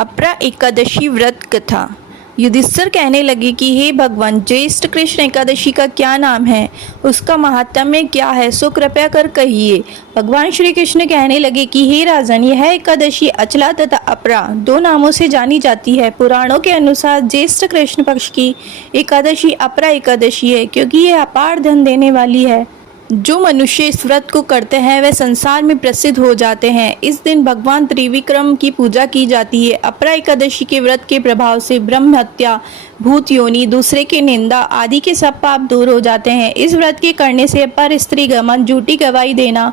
अपरा एकादशी व्रत कथा। युधिष्ठिर कहने लगे कि हे भगवान, ज्येष्ठ कृष्ण एकादशी का क्या नाम है, उसका महात्म्य क्या है, सो कृपया कर कहिए। भगवान श्री कृष्ण कहने लगे कि हे राजन, यह एकादशी अचला तथा अपरा दो नामों से जानी जाती है। पुराणों के अनुसार ज्येष्ठ कृष्ण पक्ष की एकादशी अपरा एकादशी है, क्योंकि यह अपार धन देने वाली है। जो मनुष्य इस व्रत को करते हैं वे संसार में प्रसिद्ध हो जाते हैं। इस दिन भगवान त्रिविक्रम की पूजा की जाती है। अपरा एकादशी के व्रत के प्रभाव से ब्रह्म हत्या, भूत योनि, दूसरे की निंदा आदि के सब पाप दूर हो जाते हैं। इस व्रत के करने से पर स्त्री गमन, झूठी गवाही देना,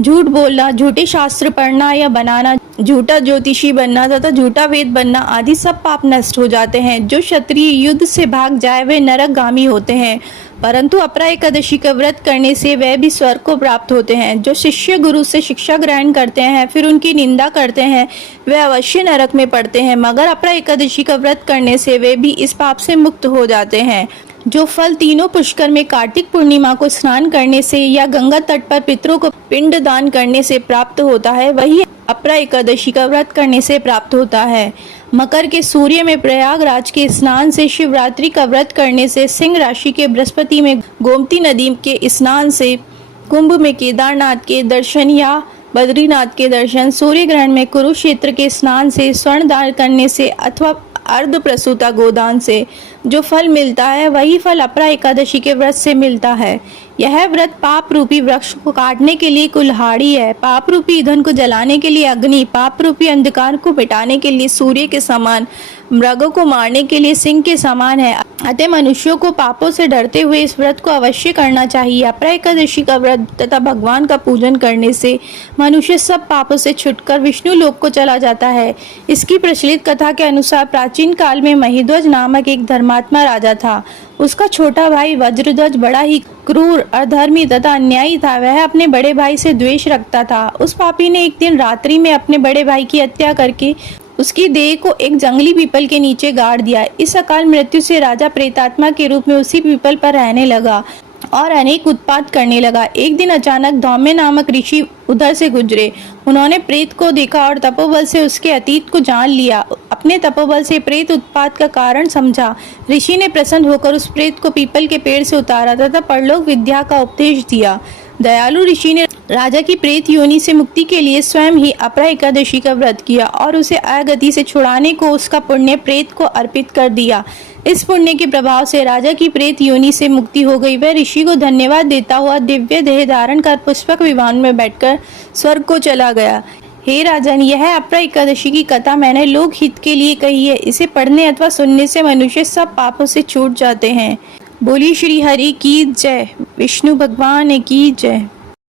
झूठ बोलना, झूठे शास्त्र पढ़ना या बनाना, झूठा ज्योतिषी बनना तथा झूठा वेद बनना आदि सब पाप नष्ट हो जाते हैं। जो क्षत्रिय युद्ध से भाग जाए वे नरकगामी होते हैं, परंतु अपरा एकादशी का व्रत करने से वह भी स्वर्ग को प्राप्त होते हैं। जो शिष्य गुरु से शिक्षा ग्रहण करते हैं फिर उनकी निंदा करते हैं वे अवश्य नरक में पड़ते हैं, मगर अपरा एकादशी का व्रत करने से वे भी इस पाप से मुक्त हो जाते हैं। जो फल तीनों पुष्कर में कार्तिक पूर्णिमा को स्नान करने से या गंगा तट पर पितरों को पिंड दान करने से प्राप्त होता है, वही अपरा एकादशी का व्रत करने से प्राप्त होता है। मकर के सूर्य में प्रयागराज के स्नान से, शिवरात्रि का व्रत करने से, सिंह राशि के बृहस्पति में गोमती नदी के स्नान से, कुंभ में केदारनाथ के दर्शन या बद्रीनाथ के दर्शन, सूर्य ग्रहण में कुरुक्षेत्र के स्नान से, स्वर्ण दान करने से अथवा अर्ध प्रसूता गोदान से जो फल मिलता है वही फल अपरा एकादशी के व्रत से मिलता है। यह व्रत पाप रूपी वृक्ष को काटने के लिए कुल्हाड़ी है, पाप रूपी ईंधन को जलाने के लिए अग्नि, पाप रूपी अंधकार को मिटाने के लिए सूर्य के समान, मृगों को मारने के लिए सिंह के समान है। अतः मनुष्यों को पापों से डरते हुए इस व्रत को अवश्य करना चाहिए। अपरा एकादशी का व्रत तथा भगवान का पूजन करने से मनुष्य सब पापों से छुटकर विष्णु लोक को चला जाता है। इसकी प्रचलित कथा के अनुसार प्राचीन काल में महिध्वज नामक एक धर्मात्मा राजा था। उसका छोटा भाई वज्रध्वज बड़ा ही क्रूर, अधर्मी तथा अन्यायी था। वह अपने बड़े भाई से द्वेष रखता था। उस पापी ने एक दिन रात्रि में अपने बड़े भाई की हत्या करके उसकी देह को एक जंगली पीपल के नीचे गाड़ दिया। इस अकाल मृत्यु से राजा प्रेतात्मा के रूप में उसी पीपल पर रहने लगा और अनेक उत्पात करने लगा। एक दिन अचानक धौम्य नामक ऋषि उधर से गुजरे। उन्होंने प्रेत को देखा और तपोबल से उसके अतीत को जान लिया। अपने तपोबल से प्रेत उत्पात का कारण समझा। ऋषि ने प्रसन्न होकर उस प्रेत को पीपल के पेड़ से उतारा तथा परलोक विद्या का उपदेश दिया। दयालु ऋषि ने राजा की प्रेत योनि से मुक्ति के लिए स्वयं ही अपरा एकादशी का व्रत किया और उसे अगति से छुड़ाने को उसका पुण्य प्रेत को अर्पित कर दिया। इस पुण्य के प्रभाव से राजा की प्रेत योनि से मुक्ति हो गई। वह ऋषि को धन्यवाद देता हुआ दिव्य देह धारण कर पुष्पक विमान में बैठकर स्वर्ग को चला गया। हे राजन, यह अपरा एकादशी की कथा मैंने लोक हित के लिए कही है। इसे पढ़ने अथवा सुनने से मनुष्य सब पापों से छूट जाते हैं। बोली श्री हरि की जय, विष्णु भगवान की जय।